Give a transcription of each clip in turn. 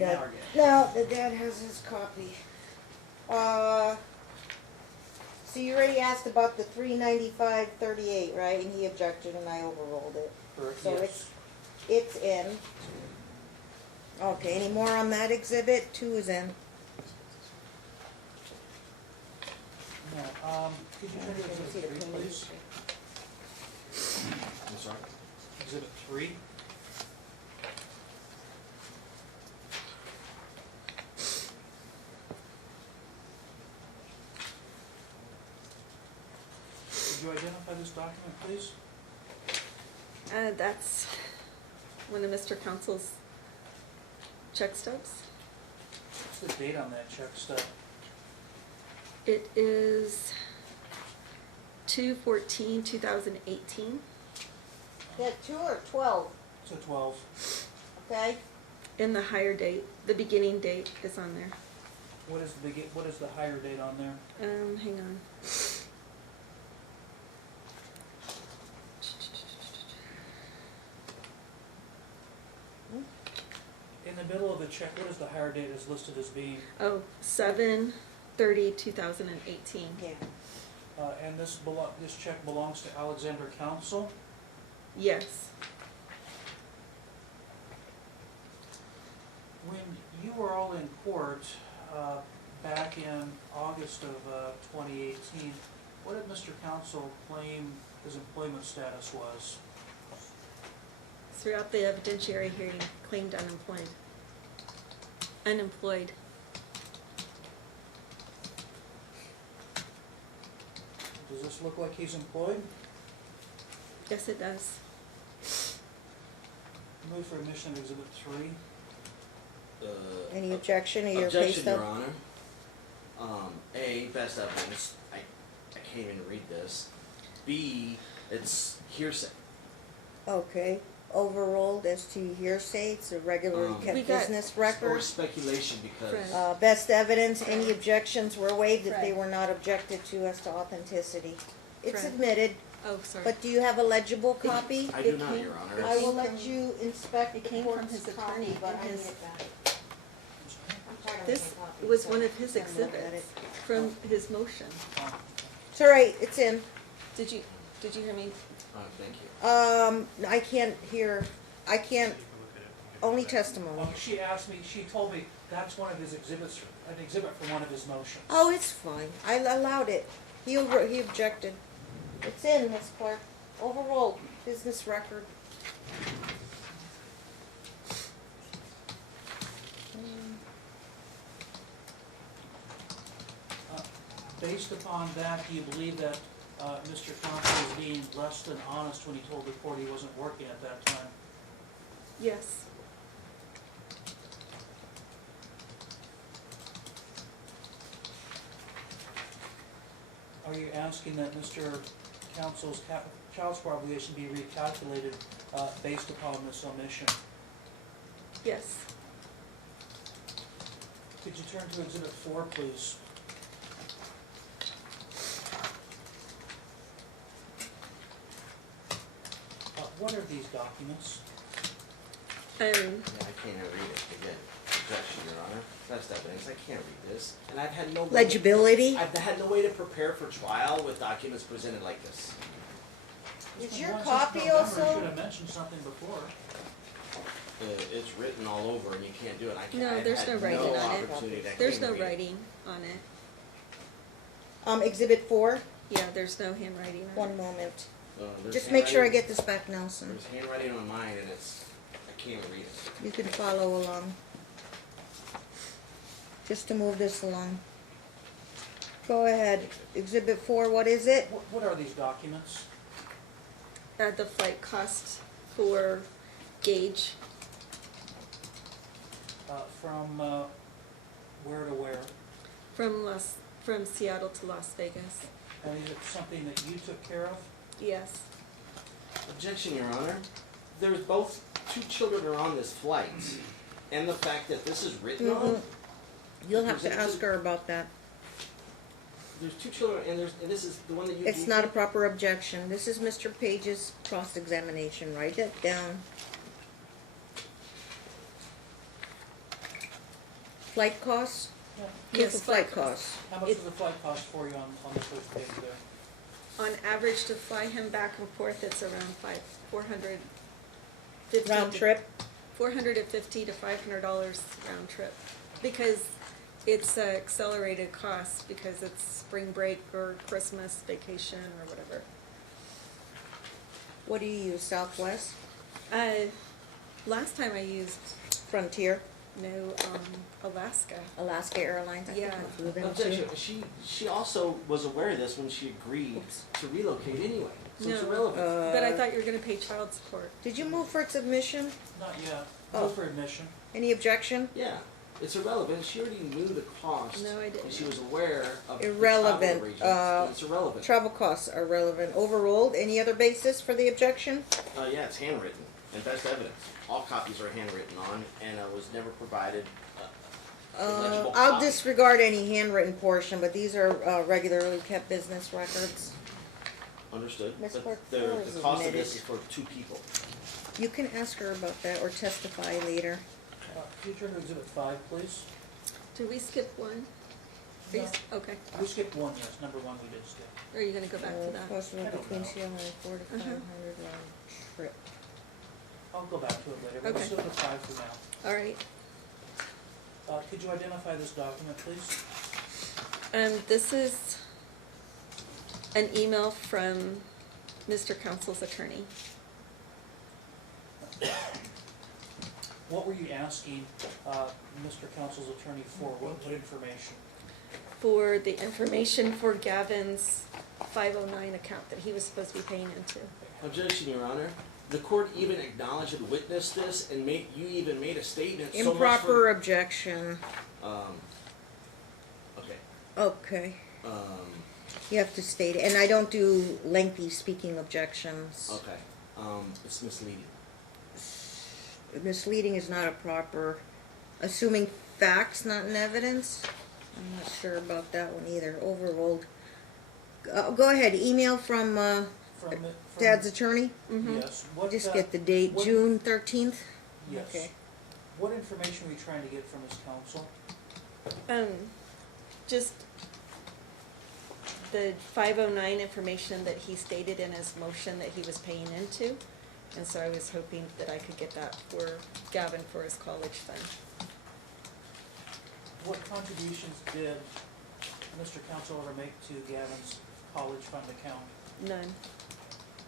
dad. now or yet? No, the dad has his copy. So you already asked about the 395.38, right? And he objected and I overruled it. Correct, So yes. it's in. Okay, any more on that exhibit? 2 is in. No, could you turn to exhibit 3, please? I'm sorry? Exhibit 3. Could you identify this document, please? That's one of Mr. Council's check stubs. What's the date on that check stub? It is 2/14/2018. Yeah, 2 or 12, It's a 12. okay? And the hire date, the beginning date is on there. What is the hire date on there? Hang on. In the middle of the check, what is the hire date is listed as being? Oh, 7/30/2018. Yeah. And this check belongs to Alexander Council. Yes. When you were all in court back in August of 2018, what did Mr. Council claim his employment status was? Throughout the evidentiary hearing, claimed unemployed. Unemployed. Does this look like he's employed? Yes, it does. Move for admission of Exhibit 3. Any objection to your pay Objection, stub? Your Honor. A, best evidence. I can't even read this. B, it's hearsay. Okay, overruled as to hearsay, it's a regularly We kept got- business Or record. speculation because Right. Best evidence, any objections were waived if they Right. were not objected to as to authenticity. It's Right. admitted, Oh, sorry. but do you have a legible copy? I do It not, came- Your Honor. I will came let from- you inspect it the came from court's his copy, attorney but and I need his- it back. I'm tired of This making copies, was so one of his I'm gonna look at exhibits it. from his motion. It's all right, it's in. Did you hear me? Thank you. I can't hear, only testimony. She asked me, she told me that's one of his exhibits, an exhibit from one of his motions. Oh, it's fine, I allowed it. He objected. It's in, Miss Clark. Overruled, business record. Based upon that, do you believe that Mr. Council was being less than honest when he told the court he wasn't working at that time? Yes. Are you asking that Mr. Council's child support obligation be recalculated based upon this omission? Yes. Could you turn to Exhibit 4, please? What are these documents? Yeah, I can't even read it. Again, objection, Your Honor. Best evidence. I can't read this. And I've had no way Legibility? I've had no way to prepare for trial with documents presented like this. Is This your one copy since November. also? You should have mentioned something before. It's written all over and you can't do it. I can't, No, I've there's had no writing on it. opportunity. I There's can't no read it. writing on it. Exhibit 4, Yeah, there's no handwriting on one it. moment. There's Just make sure I handwriting- get this back, Nelson. There's handwriting on mine and I can't read it. You can follow along. Just to move this along. Go ahead. Exhibit 4, what is it? What are these documents? The flight cost for Gage, From where to where? from Seattle to Las Vegas. And is it something that you took care of? Yes. Objection, Your Honor. There's both, 2 children are on this flight. And the fact that this is written on, You'll have to ask her about that. there's 2 children and this is the one that you It's gave not a me? proper objection. This is Mr. Page's cross-examination. Write it down. Flight costs? Yeah. Proof Yes, of flight flight costs. How much does the flight cost for you on the first page there? On average, to fly him back and forth, it's around $450 Round trip? $450 to $500 round trip, because it's accelerated cost, because it's spring break or Christmas vacation or whatever. What do you use, Southwest? Last time I used, Frontier? no, Alaska. Alaska Airlines? I think Yeah. I flew them Objection, too. she also was aware of this when she agreed Oops. to relocate anyway, so it's No. irrelevant. But I thought you were gonna pay child support. Did you move for its admission? Not yet, Oh. go for admission. Any objection? Yeah, it's irrelevant, she already knew the cost. No, I didn't. And she was aware of the Irrelevant, travel arrangements, but it's irrelevant. Travel costs are relevant. Overruled. Any other basis for the objection? Yeah, it's handwritten, and best evidence. All copies are handwritten on, and was never provided a legible I'll copy. disregard any handwritten portion, but these are regularly kept business records. Understood, Ms. but Clerk, the floor is cost of this admitted. is for 2 people. You can ask her about that or testify later. Could you turn to exhibit 5, please? Did we skip one? Are you No. Okay. We skipped 1, yes, number 1 we did skip. Are you gonna go back to that? Possible I don't between know. Seattle and 4 to 500 round trip. I'll go back to it later, but let's Okay. do the 5 for now. All right. Could you identify this document, please? This is an email from Mr. Counsel's attorney. What were you asking Mr. Counsel's attorney for? What information? For the information for Gavin's 509 account that he was supposed to be paying into. Objection, Your Honor. The court even acknowledged and witnessed this, and you even made a statement. So much Improper objection. Okay. Okay. You have to state it. And I don't do lengthy speaking objections. Okay. It's misleading. Misleading is not a proper, assuming facts, not in evidence. I'm not sure about that one either. Overruled. Go ahead. Email from Dad's attorney. Mm-hmm. Yes. What, Just get the date, what- June 13th. Yes. Okay. What information were you trying to get from his counsel? Just the 509 information that he stated in his motion that he was paying into. And so I was hoping that I could get that for Gavin for his college fund. What contributions did Mr. Counsel ever make to Gavin's college fund account? None.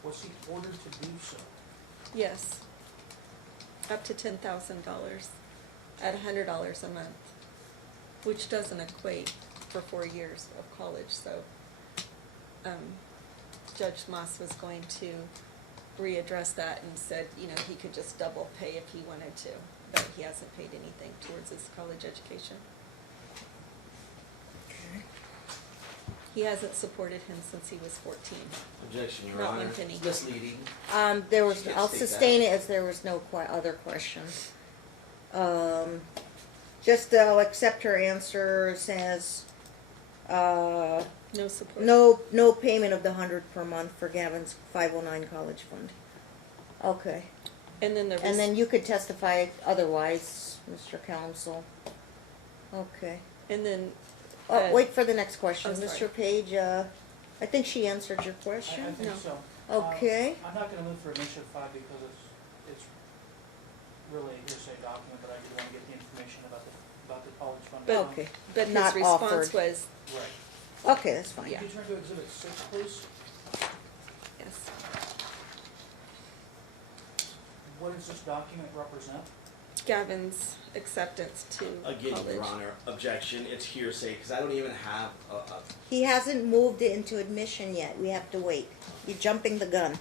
Was he ordered to do so? Yes. Up to $10,000 at $100 a month, which doesn't equate for 4 years of college. So Judge Moss was going to readdress that and said, he could just double pay if he wanted to, but he hasn't paid anything towards his college education. He hasn't supported him since he was 14. Objection, Your Not Honor. one penny. It's misleading. There was. Yes, I'll state sustain that. it as there was no other questions. Just I'll accept her answer. It says No support. no payment of the 100 per month for Gavin's 509 college fund. Okay. And then And then you could testify otherwise, Mr. Counsel. Okay. and then Wait for the next question. Oh, sorry. Mr. Page, I think she answered your I question. think No. so. Okay. I'm not gonna move for admission 5 because it's really a hearsay document, but I do wanna get the information about the college fund. But- account. Okay. but his Not response offered. was Right. Okay, that's fine. Yeah. Could you turn to exhibit 6, please? yes. What does this document represent? Gavin's acceptance to Again, college. Your Honor, objection. It's hearsay because I don't even have a He hasn't moved it into admission yet. We have to wait. You're jumping the gun.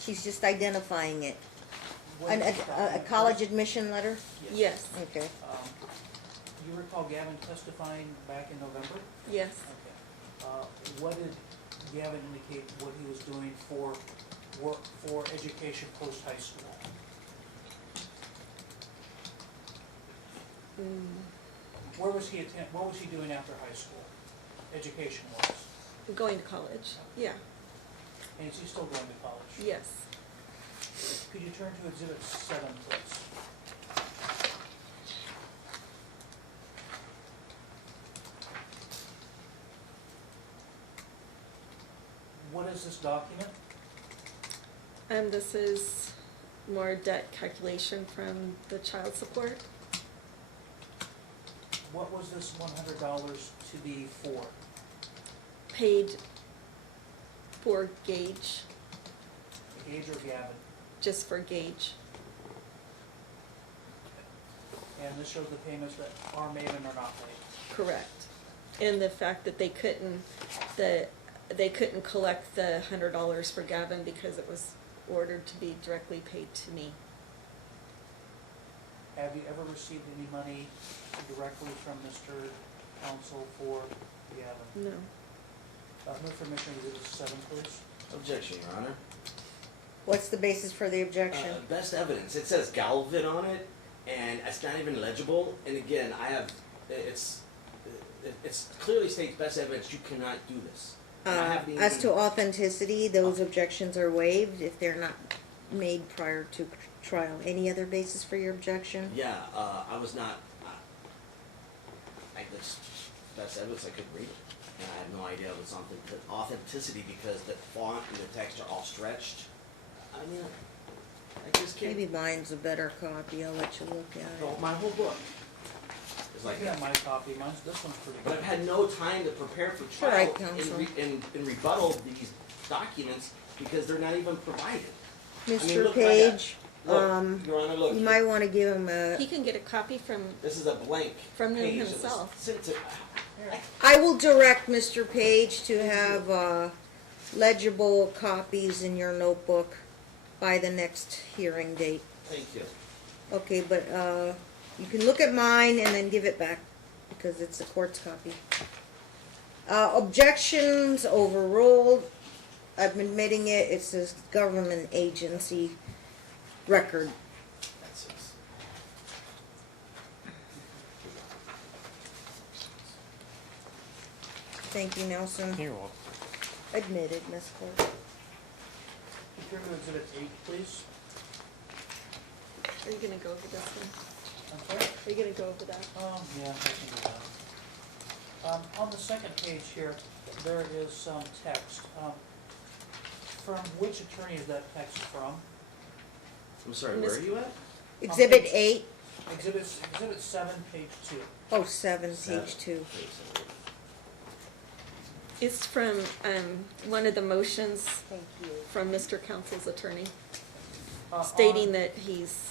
She's just identifying it. What is this A document? college admission letter? Yes. Okay. You recall Gavin testifying back in November? Yes. Okay. What did Gavin indicate what he was doing for work, for education post-high school? What was he doing after high school, education-wise? Going to college. Yeah. And is he still going to college? Yes. Could you turn to exhibit 7, please? what is this document? This is more debt calculation from the child support. What was this $100 to be for? Paid for Gage, Gage or Gavin? just for Gage. And this shows the payments that are made and are not made. Correct. And the fact that they couldn't collect the $100 for Gavin because it was ordered to be directly paid to me. Have you ever received any money directly from Mr. Counsel for Gavin? No. Move for Commissioner Exhibit 7, please. Objection, Your Honor. What's the basis for the objection? Best evidence. It says Galvin on it, and it's not even legible. And again, it's clearly states best evidence. You cannot do this. As to authenticity, those objections are waived if they're not made prior to trial. Any other basis for your objection? Yeah, I was not. This best evidence I could read it, and I have no idea it was something. Authenticity because the font and the text are all stretched. I mean, I just can't. Maybe mine's a better copy. I'll let you look at it. My whole book is like I got that. my copy. This one's pretty But good. I've had no time to prepare for All trial right, counsel. and rebuttal these documents because they're not even provided. Mr. look what I got. Page, Look, Your Honor, look. you might want to give him a. He can get a copy from, This is a blank From him page that was himself. sent to. I will direct Mr. Page to have legible copies in your notebook by the next hearing date. Thank you. Okay, but you can look at mine and then give it back because it's the court's copy. Objections overruled. I'm admitting it. It's a government agency record. That's it. Thank you, Nelson. You're welcome. Admitted, Miss Court. Turn to Exhibit 8, please. are you gonna go over this one? I'm sorry? Are you gonna go over that? Yeah, I can do that. On the second page here, there is some text. From which attorney is that text from? I'm sorry, where are you at? Exhibit page- 8. Exhibit 7, page 2. Oh, 7, Seven. page 2. Page 7. It's from, one of the motions Thank you. from Mr. Counsel's attorney On- stating that he's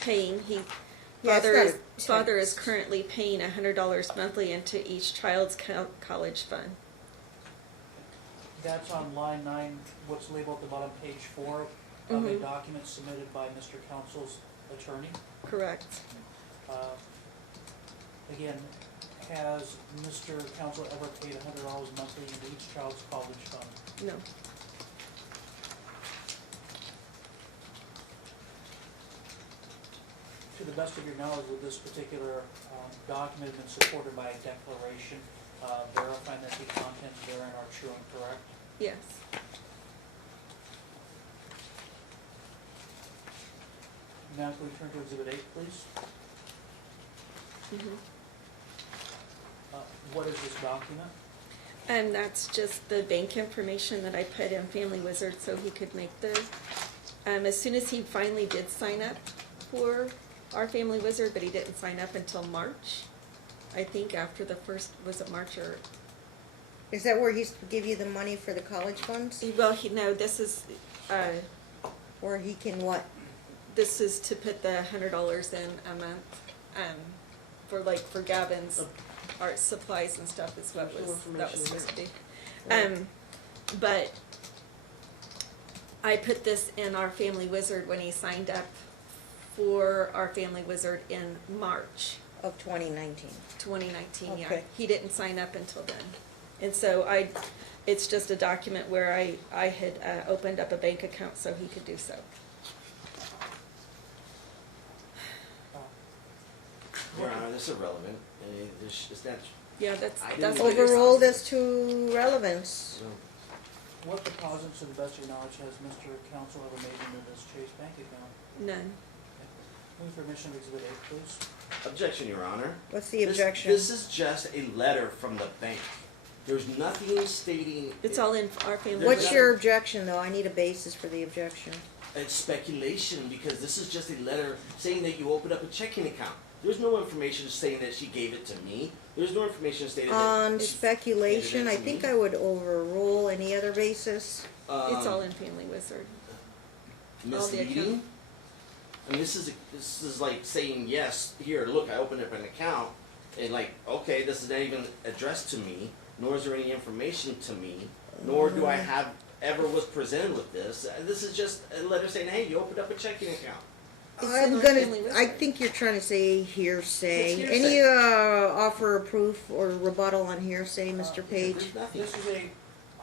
paying, Yeah, it's not a father is text. currently paying $100 monthly into each child's college fund. That's on line 9, what's labeled at the bottom, page 4, of a Mhm. document submitted by Mr. Counsel's attorney. Correct. Again, has Mr. Counsel ever paid $100 monthly into each child's college fund? No. To the best of your knowledge, would this particular document have been supported by a declaration verifying that the contents therein are true and correct? Yes. Now can we turn to Exhibit 8, please? Mhm. What is this document? And that's just the bank information that I put in Family Wizard so he could make the, as soon as he finally did sign up for our Family Wizard, but he didn't sign up until March. I think after the first, was it March or, Is that where he's give you the money for the college funds? well, no, this is, Or he can what? this is to put the $100 in a month, for Gavin's art supplies and stuff is what There's no that was information supposed to be. Right. But I put this in our Family Wizard when he signed up for our Family Wizard in March Of 2019. 2019, yeah. Okay. He didn't sign up until then. And so it's just a document where I had opened up a bank account so he could do so. Your Honor, this is irrelevant. It's not. Yeah, that's I that's didn't- what you're Overruled as to relevance. No. What deposits, to the best of your knowledge, has Mr. Counsel ever made into this Chase bank account? none. Move for admission of Exhibit 8, please. Objection, Your Honor. What's the This- objection? This is just a letter from the bank. There's nothing stating. It's all in our family. What's wizard. your objection, though? I need a basis for the objection. It's speculation because this is just a letter saying that you opened up a checking account. There's no information saying that she gave it to me. There's no information stating that. On it's speculation, I handed it to think me. I would overrule any other basis. It's all in family wizard. all the misleading. I mean, this is like saying, yes, here, look, I opened up an account, and like, okay, this is not even addressed to me, nor is there any information to me, nor do I have ever was presented with this. This is just a letter saying, hey, you opened up a checking account. It's in I'm our gonna, family I wizard. think you're trying to say hearsay. It's Any, hearsay. offer of proof or rebuttal on hearsay, Mr. Page? There's nothing. This is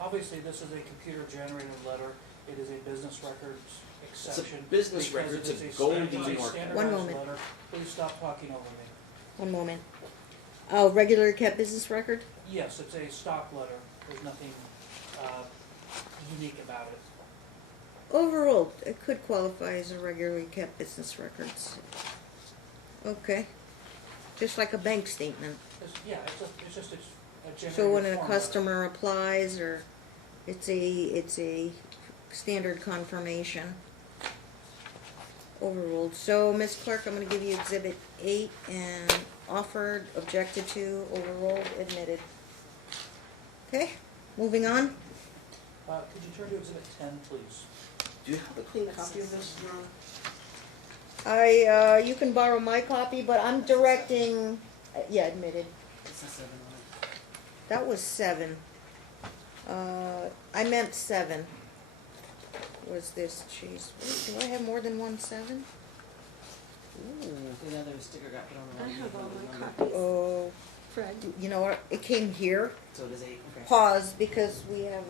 obviously this is a computer-generated letter. It is a business records exception. business because record it is to a go standard- to it's a Norcutt. standardized One moment. letter. Please stop talking over me. One moment. Oh, regular kept business record? Yes, it's a stock letter. There's nothing unique about it. Overruled. It could qualify as a regularly kept business records. Okay. Just like a bank statement. It's just a generated So when a form customer applies, or it's a standard confirmation. Overruled. So, Ms. Clerk, I'm gonna give you Exhibit 8 and offered, objected to, overruled, admitted. Okay, moving on. Could you turn to Exhibit 10, please? Do you have a clean copy of this, Your Honor? You can borrow my copy, but I'm directing, yeah, admitted. That was 7. I meant 7. Was this, jeez, do I have more than one 7? Another sticker got put on the I wrong. have all number. my copies. Oh, Fred. you know what, it came here, So it is 8, okay. pause, because we have,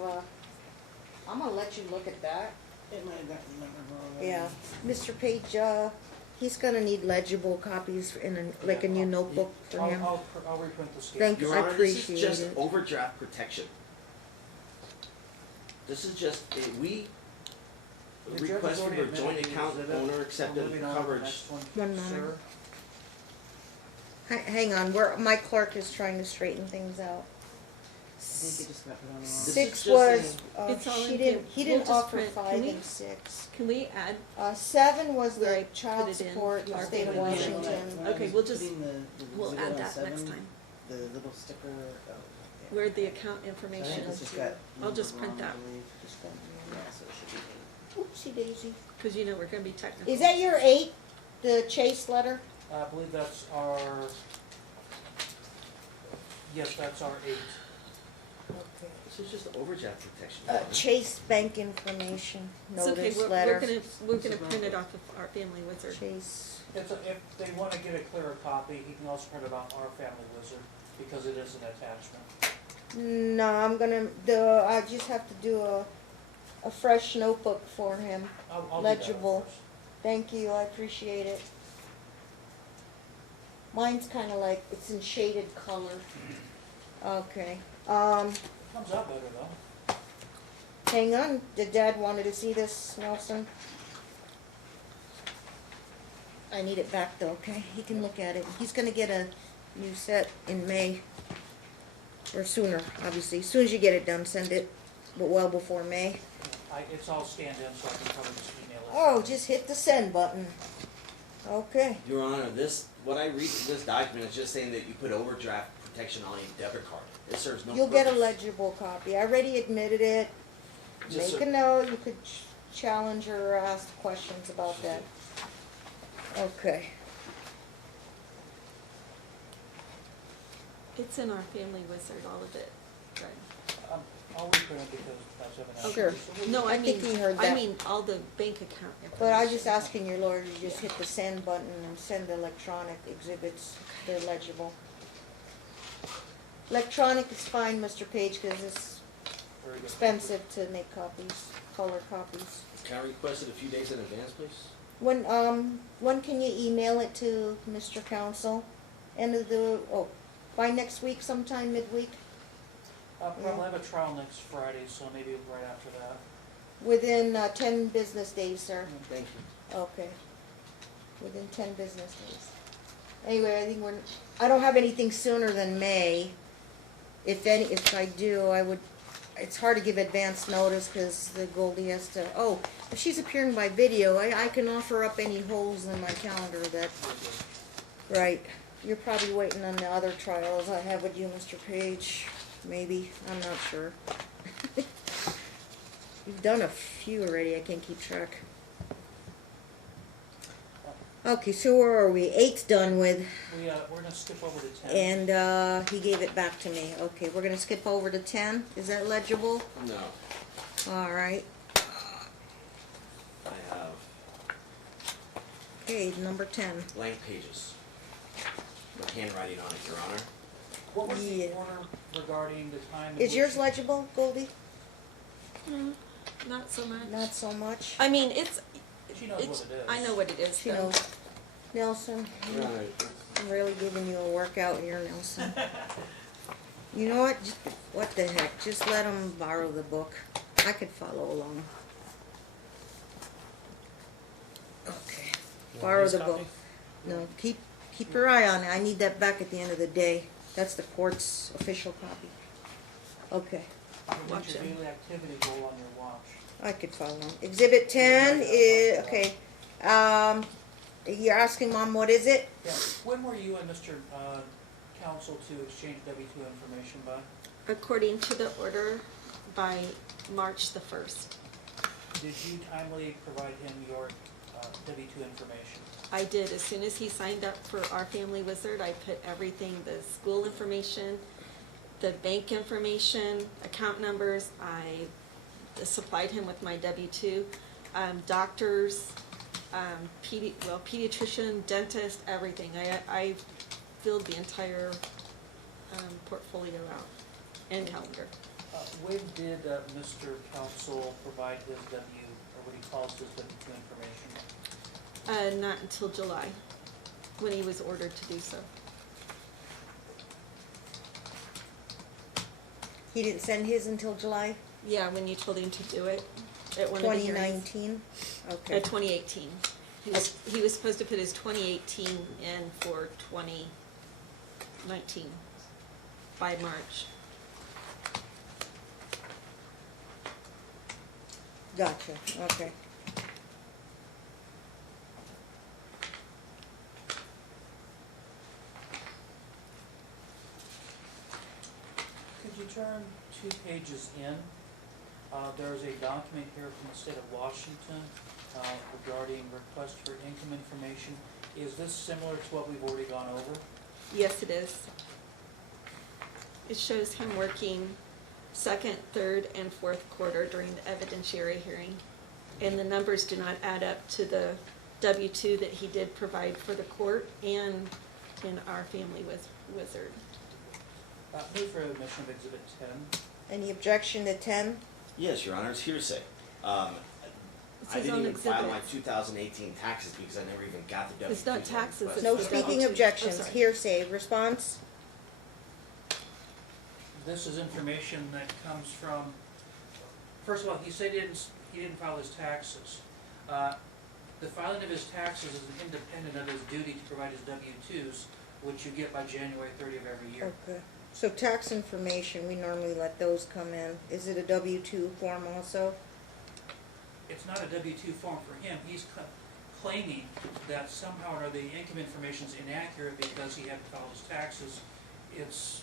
I'm gonna let you look at that. It might have gotten the number wrong. Yeah, Mr. Page, he's gonna need legible copies in like a new notebook for him. I'll reprint the scan. Thank- Your I Honor, this appreciate is just it. overdraft protection. This is just, we The judge has requested already for admitted joint the account exhibit. owner We're accepted moving on to the coverage. next one, One moment. sir. Hang on, my clerk is trying to straighten things out. I think it just got put on the wrong. This is 6 just was, It's all he in didn't, fam- he we'll didn't just offer print. 5 Can we- and 6. Can we add? 7 was Where I the put child it in support in the our state of family Yeah, Washington. when I Okay, was we'll just- putting the We'll exhibit add on that 7, next time. The little sticker. Oh, yeah. Where the account So I information think this is, just got I'll just numbered print wrong, that. I believe. Just got Yeah, me. so it should be 8. Oopsie daisy. because you know we're gonna be technical. Is that your 8, the Chase letter? I believe that's our, yes, that's our 8. Okay. This is just overdraft protection. Chase bank information It's okay, notice we're letter. gonna print it off of our family wizard. Chase. If they want to get a clearer copy, he can also print it on our family wizard, because it is an attachment. No, I just have to do a fresh notebook for him. I'll do that, of Legible. course. Thank you, I appreciate it. Mine's kinda like, it's in shaded color. Okay, Comes out better though. hang on, did Dad wanted to see this, Nelson? I need it back though, okay? He can look at it. He's gonna get a new set in May. Or sooner, obviously. As soon as you get it done, send it, but well before May. It's all scanned in, so I can probably just email it. Oh, just hit the send button. Okay. Your Honor, what I read from this document is just saying that you put overdraft protection on a debit card. It serves no purpose. You'll get a legible copy. I already admitted it. Just Make so- a note, you could challenge or ask questions about that. Okay. It's in our family wizard, all of it. Fred. I'll reprint it because that's evident. Sure. No, I think mean, he heard that. all the bank account information. But I was just asking your lawyer to just hit the send button and send the electronic exhibits. They're legible. Electronic is fine, Mr. Page, because it's Very good. expensive to make copies, color copies. Can I request it a few days in advance, please? When can you email it to Mr. Counsel? By next week sometime, midweek? I'll probably have a trial next Friday, so maybe right after that. Within 10 business days, sir. Thank you. Okay. Within 10 business days. Anyway, I think I don't have anything sooner than May. if I do, I would, it's hard to give advance notice because the Goldie has to, oh, if she's appearing by video, I can offer up any holes in my calendar that, right. You're probably waiting on the other trials I have with you, Mr. Page, maybe, I'm not sure. You've done a few already, I can't keep track. Okay, so where are we? 8's done with, We're gonna skip over to 10. and he gave it back to me. Okay, we're gonna skip over to 10. Is that legible? No, All right. I have Okay, number 10. blank pages. With handwriting on it, Your Honor. What was the Yeah. order regarding the time? in Is yours which- legible, Goldie? Not so much. Not so much. I mean, it's, She knows what it is. I know what it is, She though. knows. Nelson, Right. I'm really giving you a workout here, Nelson. You know what? What the heck? Just let him borrow the book. I could follow along. Okay. You want Borrow this the copy? book. No, keep your eye on it. I need that back at the end of the day. That's the court's official copy. Okay. What's Watch your him. daily activity goal on your watch? I could follow. Exhibit 10 is, okay. You're asking Mom, what is it? Yeah. When were you and Mr. Counsel to exchange W-2 information by? According to the order, by March the 1st. Did you timely provide him your W-2 information? I did. As soon as he signed up for Our Family Wizard, I put everything, the school information, the bank information, account numbers. I supplied him with my W-2. Doctors, pediatrician, dentist, everything. I filled the entire portfolio out and calendar. When did Mr. Counsel provide his or what he calls his W-2 information? Not until July, when he was ordered to do so. He didn't send his until July Yeah, when you told him to do it at one of the hearings. 2019? Okay. 2018. He was supposed to put his 2018 in for 2019 by March. Gotcha, okay. Could you turn 2 pages in? There's a document here from the state of Washington regarding request for income information. Is this similar to what we've already gone over? Yes, it is. It shows him working second, third, and fourth quarter during the evidentiary hearing. And the numbers do not add up to the W-2 that he did provide for the court and in Our Family Wizard. Move for admission of Exhibit 10. Any objection to 10? Yes, Your Honor, it's hearsay. I says didn't on even file my exhibits. 2018 taxes because I never even got the W-2. It's not taxes, request. it's No the speaking W-2. objections, Oh, sorry. hearsay, response? This is information that comes from, first of all, he said he didn't file his taxes. The filing of his taxes is independent of his duty to provide his W-2s, which you get by January 30 of every year. Okay. So tax information, we normally let those come in. Is it a W-2 form also? It's not a W-2 form for him. He's claiming that somehow or other the income information is inaccurate because he had to file his taxes. It's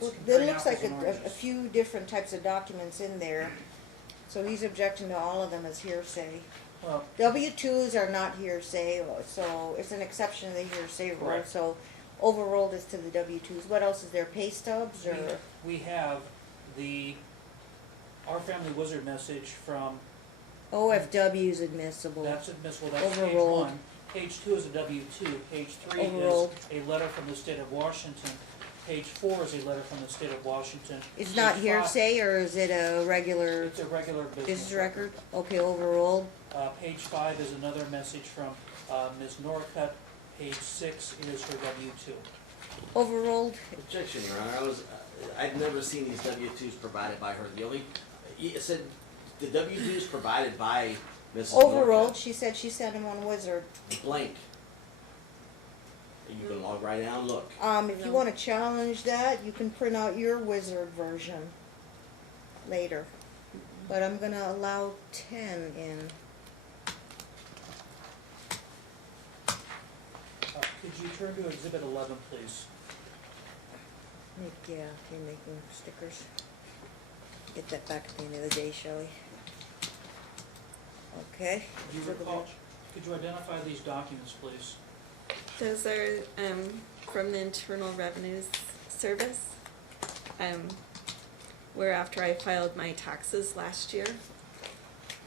Well, comparing there looks like apples and a oranges. few different types of documents in there. So he's objecting to all of them as hearsay. Well, W-2s are not hearsay, so it's an exception to the hearsay rule, Correct. so overruled is to the W-2s. What else is there, pay stubs or? we have the Our Family Wizard message from, OFW's admissible. that's admissible, that's page Overruled. 1. Page 2 is a W-2. Page 3 Overruled. is a letter from the state of Washington. Page 4 is a letter from the state of Washington. It's not Page 5 hearsay, or is it a regular It's a regular business business record? Okay, overruled. Page 5 is another message from Ms. Norcutt. Page 6 is her W-2. Overruled. Objection, Your Honor. I'd never seen these W-2s provided by her. It said the W-2s provided by Mrs. Overruled, Norcutt. she said she sent him on Wizard. Blank. You can I'll write down, look. If you No. wanna challenge that, you can print out your wizard version later. But I'm gonna allow 10 in. Could you turn to Exhibit 11, please? Yeah, if you're making stickers. Get that back at the end of the day, shall we? Okay. Do you recall, could you identify these documents, please? Those are from the Internal Revenues Service, where after I filed my taxes last year,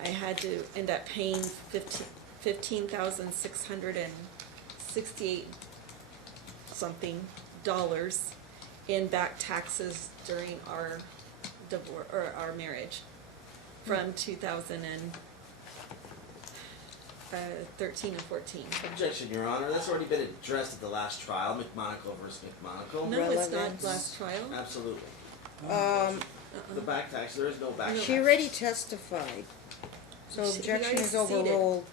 I had to end up paying $15,668 something dollars in back taxes during our divorce or our marriage from 2013 and 14. Objection, Your Honor, that's already been addressed at the last trial, McMonagle versus McMonagle. No, it's not Relevance. last trial. Absolutely. The Uh-uh. back tax, there is no back tax. She already testified. So She objection already is conceded. overruled.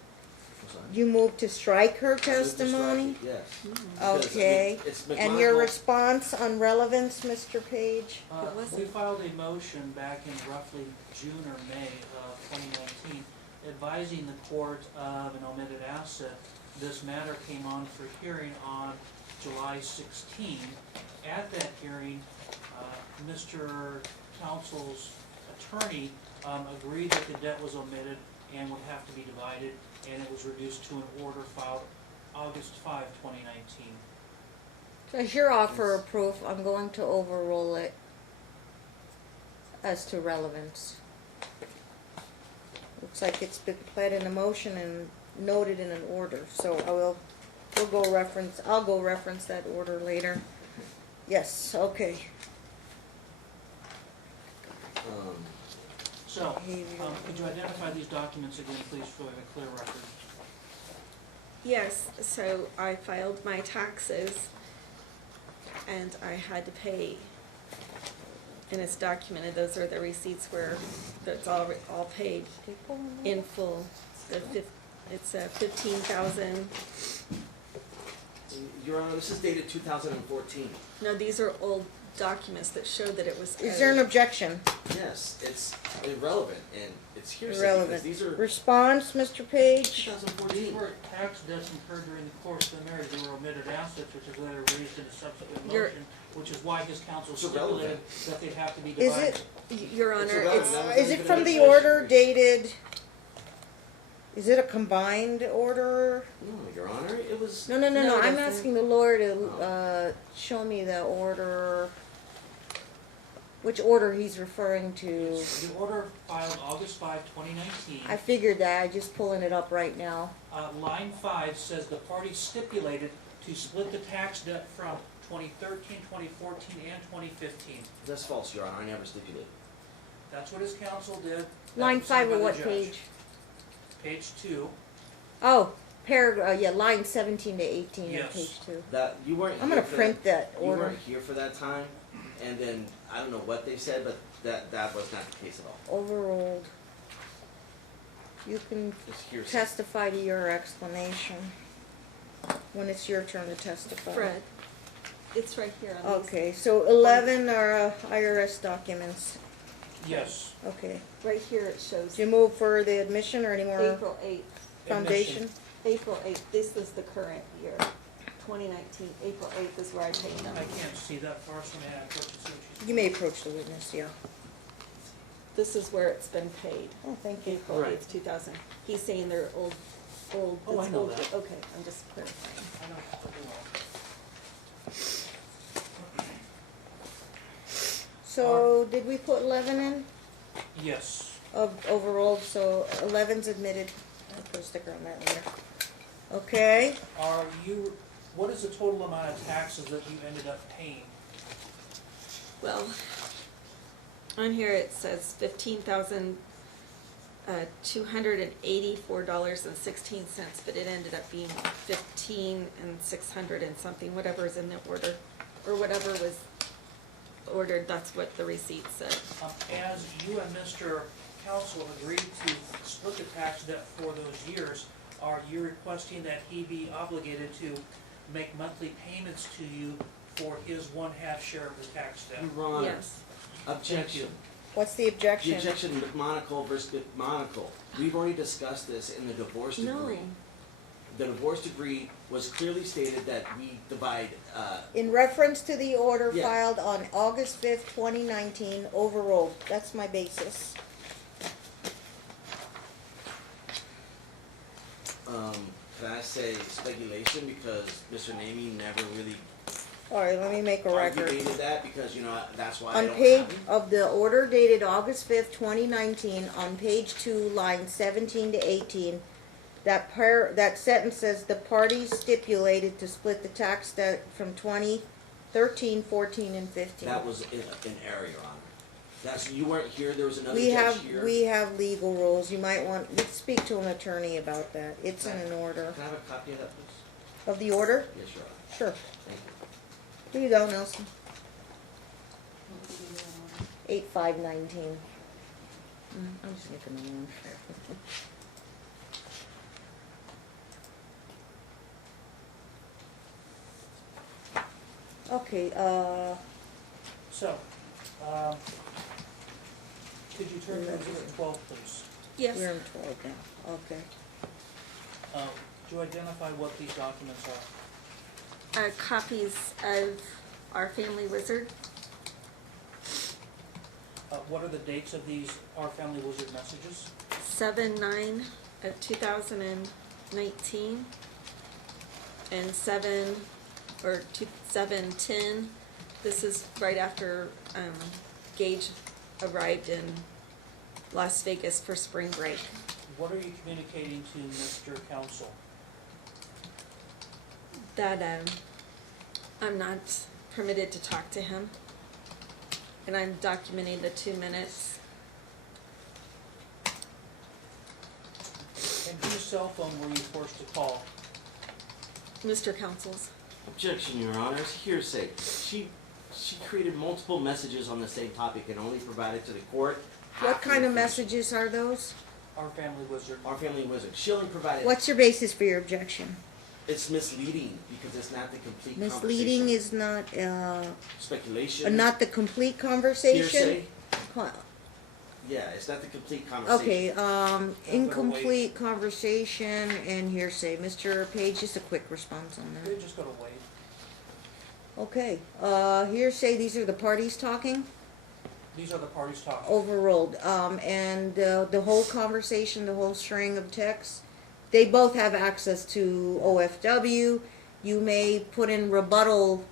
I'm sorry. You moved to strike her Move to strike testimony? it, yes. Mm. Because, I mean, Okay. it's And your McMonagle- response on relevance, Mr. Page? What was We it? filed a motion back in roughly June or May of 2019 advising the court of an omitted asset. This matter came on for hearing on July 16. At that hearing, Mr. Counsel's attorney agreed that the debt was omitted and would have to be divided, and it was reduced to an order filed August 5, 2019. As your offer of proof, I'm going to overrule it as to relevance. Looks like it's been pled in a motion and noted in an order, so I'll go reference that order later. Yes, okay. So, Behavior. could you identify these documents again, please, so we have a clear record? Yes, so I filed my taxes and I had to pay, and it's documented, those are the receipts where that's all paid in full. It's 15,000, Your Honor, this is dated 2014. no, these are old documents that show that it was. Is there an objection? Yes, it's irrelevant and it's hearsay because Irrelevant. these are Response, Mr. Page? 2014. These were tax debts incurred during the course of the marriage. They were omitted assets, which is later raised in a subsequent You're- motion, which is why his counsel It's irrelevant. stipulated that they'd have to be Is divided. Your It's Honor, irrelevant. it's, That was Is it even from an the objection. order dated? Is it a combined order? No, Your Honor, it was. No, No, I'm that's asking the lawyer to, show me the order, which order he's referring to. The order filed August 5, 2019. I figured that, I'm just pulling it up right now. Line 5 says the parties stipulated to split the tax debt from 2013, 2014, and 2015. That's false, Your Honor. I never stipulated. That's what his counsel did. That Line was signed 5 of by what the judge. page? Page 2. Oh, paragraph, yeah, line 17 to 18 of Yes. page 2. That you weren't. I'm here gonna for print that You order. weren't here for that time, and then I don't know what they said, but that was not the case at all. Overruled. You can It's hearsay. testify to your explanation when it's your turn to testify. Fred, it's right here on these. Okay, so 11 are IRS documents. Yes. Okay. Right here it shows Do you move for the admission or any more April 8th. foundation? April 8th, this is the current year, 2019, April 8th is where I paid them. I can't see that far, so may I approach and see what she's... You may approach the witness, yeah. This is where it's been paid, Oh, thank you. April Right. 8th, 2000. He's saying they're old, Oh, I it's know old, that. okay, I'm just clarifying. I know. So, did we put 11 in? Yes. Of overruled, so 11's admitted. I'll put a sticker on that later. Okay, What is the total amount of taxes that you ended up paying? Well, on here it says $15,284.16, but it ended up being 15,600 and something, whatever's in the order, or whatever was ordered, that's what the receipt said. As you and Mr. Counsel agreed to split the tax debt for those years, are you requesting that he be obligated to make monthly payments to you for his 1/2 share of the tax debt. Your Honor, Yes. objection. What's the The objection? objection, McMonagle versus McMonagle. We've already discussed this in the divorce No. decree. The divorce decree was clearly stated that we divide, In reference to the order Yeah. filed on August 5th, 2019, overruled. That's my basis. can I say speculation, because Mr. Namey never really All right, let me make a record. argued that, because, you know, that's why I On don't page have it. of the order dated August 5th, 2019, on page 2, lines 17 to 18, that sentence says the parties stipulated to split the tax debt from 2013, 14, and 15. That was in error, Your Honor. That's, you weren't here, there was another We judge here. have legal rules. You might want, let's speak to an attorney about that. It's in an order. Can I have a copy of that, please? Of the order? Yes, Your Honor. Sure. Thank you. Here you go, Nelson. 8519. I'm just making a one. Okay, So, could you turn to Exhibit 12, please? Yes. we're in 12 now, okay. Do you identify what these documents are? Copies of Our Family Wizard. What are the dates of these Our Family Wizard messages? 7/9 of 2019 and 7/10. This is right after Gage arrived in Las Vegas for spring break. What are you communicating to Mr. Counsel? That I'm not permitted to talk to him, and I'm documenting the 2 minutes. And whose cell phone were you forced to call? Mr. Counsel's. Objection, Your Honors. Hearsay. She created multiple messages on the same topic and only provided to the court half What kind the of information. messages are those? Our Family Wizard. Our Family Wizard. She only provided. What's your basis for your objection? It's misleading because it's not the complete Misleading conversation. is not, Speculation. not the complete conversation? Hearsay. Huh. Yeah, it's not the complete conversation. Okay, incomplete conversation and hearsay. Mr. Page, just a quick response on You're that. just gonna wait. Okay, hearsay, these are the parties talking, These are the parties talking. overruled. And the whole conversation, the whole string of texts, they both have access to OFW. You may put in rebuttal,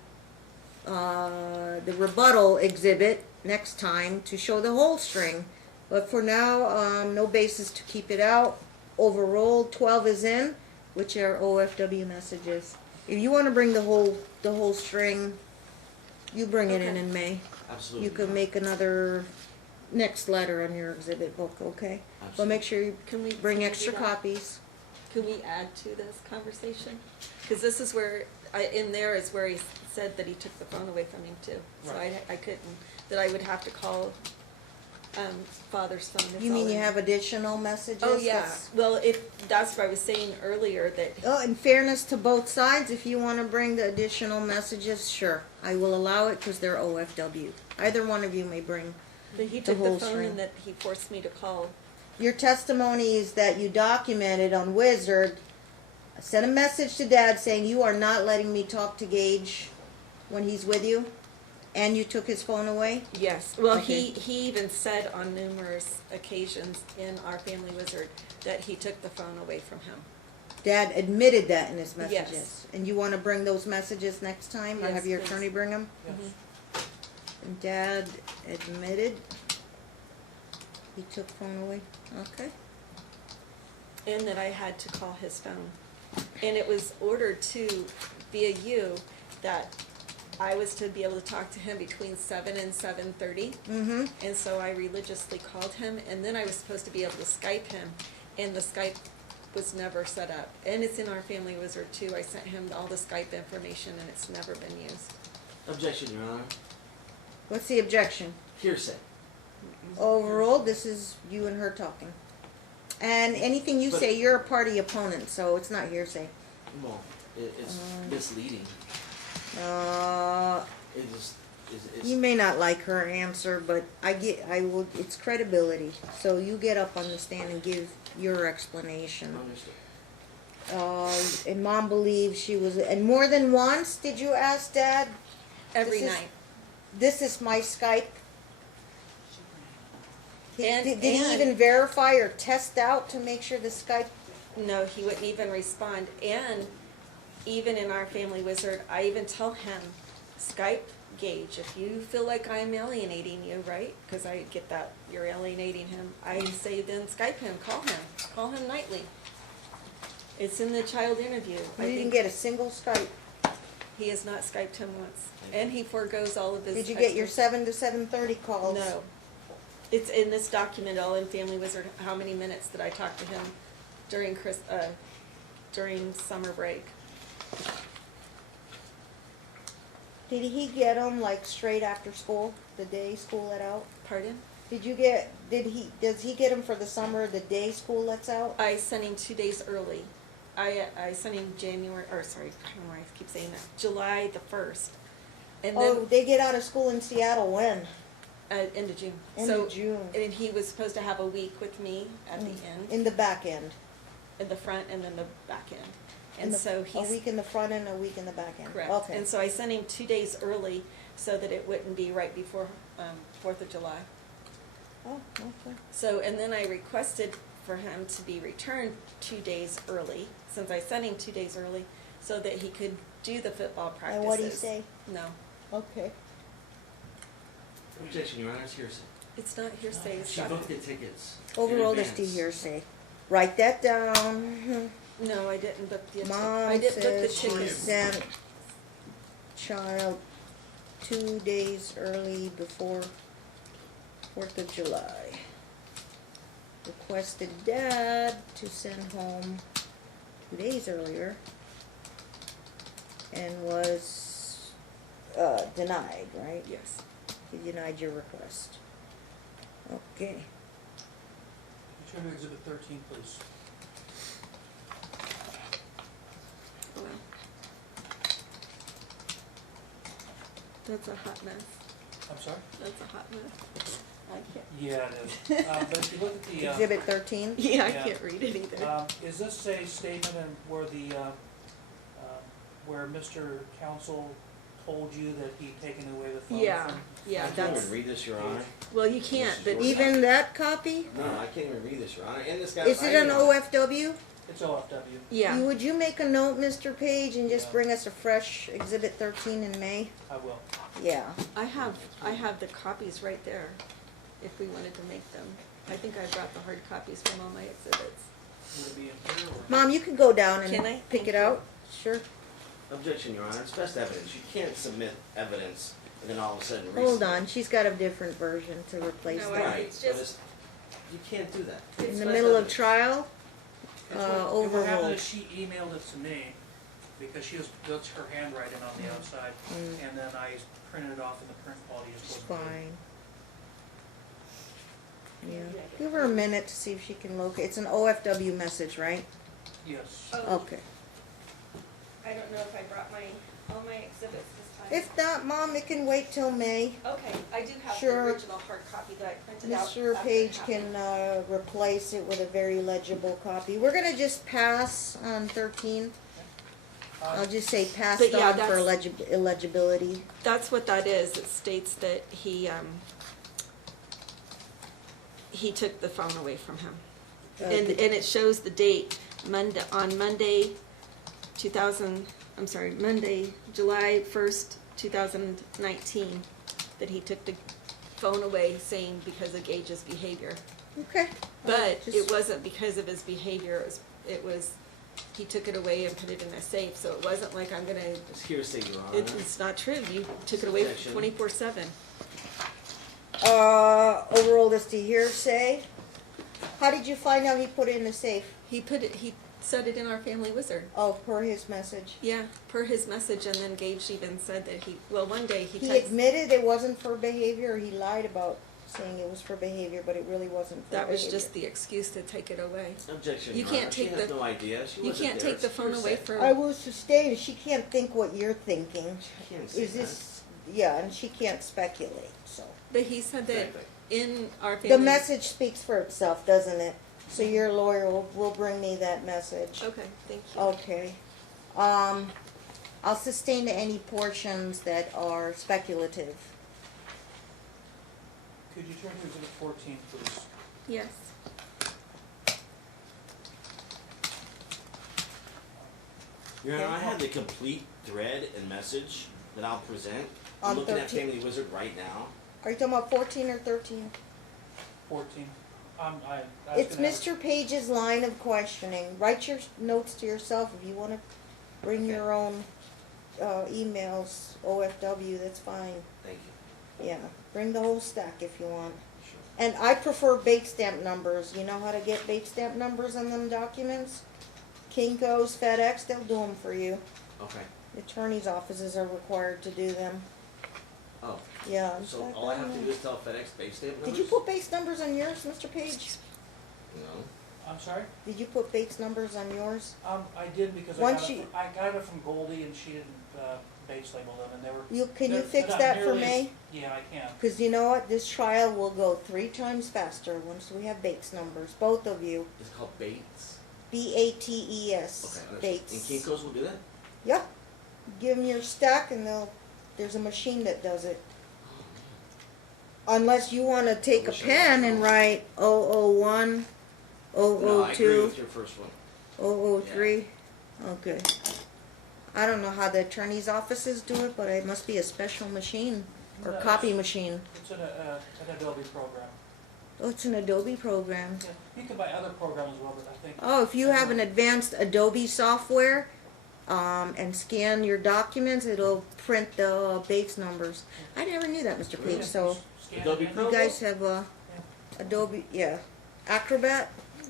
the rebuttal exhibit next time to show the whole string. But for now, no basis to keep it out. Overruled. 12 is in, which are OFW messages. If you want to bring the whole string, you bring it in Okay. May. Absolutely. You can make another next letter on your exhibit book, okay? But Absolutely. make sure you Can we bring do extra that? copies. Can we add to this conversation? Because this is where, in there is where he said that he took the phone away from him too. So Right. I couldn't, that I would have to call father's phone. It's You mean all you in- have additional messages? Oh, yeah. That's- Well, if, that's what I was saying earlier, that, Oh, in fairness to both sides, if you want to bring the additional messages, sure. I will allow it because they're OFW. Either one of you may bring. that he The took whole the phone string. and that he forced me to call. Your testimony is that you documented on Wizard, sent a message to Dad saying you are not letting me talk to Gage when he's with you, and you took his phone away? Yes, well, Okay. he even said on numerous occasions in Our Family Wizard that he took the phone away from him. Dad admitted that in his messages. Yes. And you want to bring those messages next time, or Yes, have your please. attorney bring them? Yes. And Dad admitted he took phone away? Okay. And that I had to call his phone. And it was ordered to, via you, that I was to be able to talk to him between 7 and 7:30. Mm-hmm. And so I religiously called him, and then I was supposed to be able to Skype him, and the Skype was never set up. And it's in Our Family Wizard too. I sent him all the Skype information, and it's never been used. Objection, Your Honor. What's the objection? Hearsay. Overruled, this is you and her talking. And anything you But- say, you're a party opponent, so it's not hearsay. Well, It's misleading. It just, it's. You may not like her answer, but it's credibility. So you get up on the stand and give your explanation. Understood. And Mom believes she was, and more than once, did you ask Dad? Every This is- night. This is my Skype. And- Did he and- even verify or test out to make sure the Skype? No, he wouldn't even respond. And even in our family wizard, I even tell him, Skype Gage, if you feel like I'm alienating you, right? Because I get that, you're alienating him. I say then Skype him, call him nightly. It's in the child interview. You didn't get a single Skype. He has not Skyped him once. And he forgoes all of his. Did you get your extra- 7 to 7:30 calls? No. It's in this document, all in Family Wizard, how many minutes did I talk to him during during summer break. Did he get them like straight after school, the day school let out? Pardon? Does he get them for the summer, the day school lets out? I sent him 2 days early. I sent him I don't know why I keep saying that, July the 1st. And then, Oh, they get out of school in Seattle when? end of June. End So, of June. and he was supposed to have a week with me at the end, In the back end. in the front and then the back end. In And the- so A he's. week in the front end, a week in the back end. Correct. Okay. And so I sent him 2 days early so that it wouldn't be right before 4th of July. Oh, okay. So, and then I requested for him to be returned 2 days early, since I sent him 2 days early, so that he could do the football practices. And what do you say? No, Okay. Objection, Your Honor, it's hearsay. it's not hearsay, it's She not. booked the tickets. Overall, in this to advance. hearsay. Write that down. No, I didn't book the, I Mom didn't book the says she tickets. sent child 2 days early before 4th of July. Requested Dad to send home 2 days earlier and was denied, right? Yes. He denied your request. Okay. Turn to Exhibit 13, please. That's a hot mess. I'm sorry? That's a hot mess. I can't. Yeah, it is. But if you look at the, Exhibit 13. Yeah, I Yeah. can't read it either. is this a statement in where where Mr. Counsel told you that he'd taken away the phone Yeah, from? yeah, I can't that's, even read this, Your Honor. well, you can't, but. Even that copy? No, I can't even read this, Your Honor. And this guy. Is it an OFW? It's OFW. Yeah. Would you make a note, Mr. Page, and just Yeah. bring us a fresh Exhibit 13 in May? I will. Yeah. I have the copies right there, if we wanted to make them. I think I brought the hard copies from all my exhibits. Would it be in here or? Mom, you can go down Can I? and pick Thank it you. out. Sure. Objection, Your Honor. It's best evidence. You can't submit evidence and then all of a sudden. Hold resubmit. on, she's got a different version to replace No, that. Right, It's but just- it's, you can't do that. In It's the best middle of evidence. trial, What happened overruled. is she emailed it to me because that's her handwriting on the outside. And then I printed it off and the print quality It's just wasn't good. fine. Yeah. Give her a minute to see if she can locate. It's an OFW message, right? Yes. Okay. I don't know if I brought all my exhibits this time. If not, Mom, it can wait till May. Okay, I do have the Sure. original hard copy that I printed out. Mr. after Page it happened. can replace it with a very legible copy. We're gonna just pass on 13. I'll just say passed But yeah, on for that's- illegibility. That's what that is. It states that he took the phone away from him. And it shows the date, Monday, July 1st, 2019, that he took the phone away saying because of Gage's behavior. Okay. But Just- it wasn't because of his behavior, he took it away and put it in a safe, so it wasn't like I'm gonna, It's hearsay, Your Honor. it's not true, you took it away Objection. 24/7. Overrule this to hearsay. How did you find out he put it in the safe? He said it in our family wizard. Oh, per his message. Yeah, per his message, and then Gage even said that one day he He texted. admitted it wasn't for behavior, or he lied about saying it was for behavior, but it really wasn't for That was behavior. just the excuse to take it away. Objection, You Your Honor. can't She take has the- no idea. She You wasn't can't there. take the It's phone away hearsay. for. I will sustain, she can't think what you're thinking. She can't say Is this, yeah, and she can't speculate, so. But he said that Exactly. in our family. The message speaks for itself, doesn't it? So your lawyer will bring me that message. Okay, thank you. Okay. I'll sustain any portions that are speculative. Could you turn to exhibit 14, please? Yes. Your Honor, I have the complete thread and message that I'll present. On I'm looking at 13. Family Wizard right now. Are you talking about 14 or 13? 14. I was It's gonna have- Mr. Page's line of questioning. Write your notes to yourself if you want to bring Okay. your own emails, OFW, that's fine. Thank you. Yeah, bring the whole stack if you want. Sure. And I prefer bake stamp numbers. You know how to get bake stamp numbers on them documents? Kinko's, FedEx, they'll do them for you. Okay. Attorney's offices are required to do them. Oh, Yeah. in so fact, all I have don't to know. do is tell FedEx base stamp numbers? Did you put base numbers on yours, Mr. Page? No. I'm sorry? Did you put base numbers on yours? I did because Once you- I got it from Goldie and she didn't base label them and they were. Can you they're fix not that for nearly as- me? Yeah, I can. Because you know what, this trial will go 3 times faster once we have Bates numbers, both of you. It's called Bates. Bates, Okay. understood. Bates. And Kinko's will do that? Yeah, give them your stack and there's a machine that does it. Unless you want to take a wish I pen had and one. write 001, No, I agree 002, with your first one. 003. Okay. I don't know how the attorney's offices do it, but it must be a special machine or No, copy machine. It's an Adobe program. Oh, it's an Adobe program. Yeah, you can buy other programs as well, but I think. Oh, if you have an advanced Adobe software, and scan your documents, it'll print the Bates numbers. I never knew that, Mr. Page, so Scan Adobe it in. Pro? you guys have, Adobe, yeah, Acrobat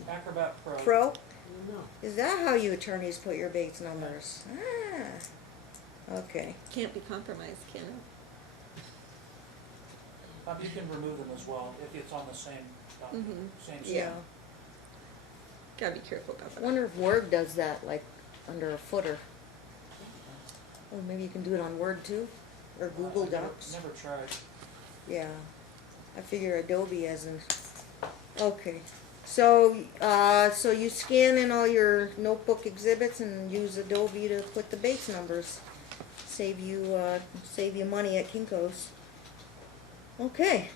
Acrobat Pro. Pro? No. Is that how you attorneys put your Bates numbers? Ah, okay. Can't be compromised, can it? You can remove them as well if it's on the same, same Yeah. site. Gotta be careful about I that. wonder if Word does that, like, under a footer. Or maybe you can do it on Word too? Or Google I never- Docs? Never tried. Yeah, I figure Adobe as in, okay. So, so you scan in all your notebook exhibits and use Adobe to put the Bates numbers. Save you money at Kinko's. Okay,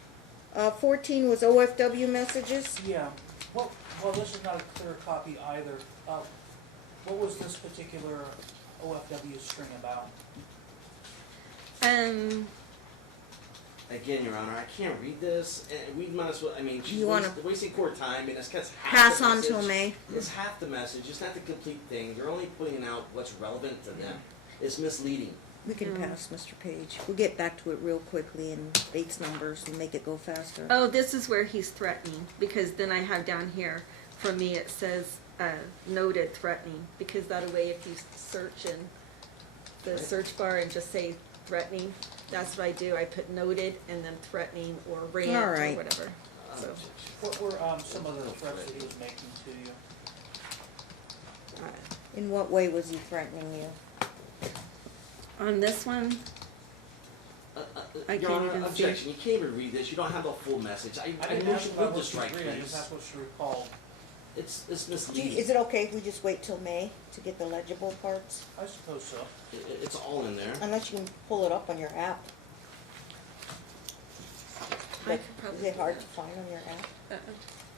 14 was OFW messages. Yeah, well, this is not a clear copy either. What was this particular OFW string about? Again, Your Honor, I can't read this, and we might as well, I mean, she's You wanna- wasting court time, and it's half Pass the on message. till May. It's half the message, it's not the complete thing, they're only putting out what's relevant to them. It's misleading. We can pass, Mr. Page. We'll get back to it real quickly and Bates numbers and make it go faster. Oh, this is where he's threatening, because then I have down here, for me, it says, noted threatening, because that way if you search in the Right. search bar and just say threatening, that's what I do, I put noted and then threatening or rant All or right. whatever. So, What were some of the threats that he was making to you? In what way was he threatening you? on this one, I Your can't Honor, even see. objection, you can't even read this, you don't have the full message. I didn't move ask to about move what to she strike, read, I please. just asked what she recalled. It's Gee, misleading. is it okay if we just wait till May to get the legible parts? I suppose so. It's all in there. Unless you can pull it up on your app. I could probably Is it do hard that. to find on your app?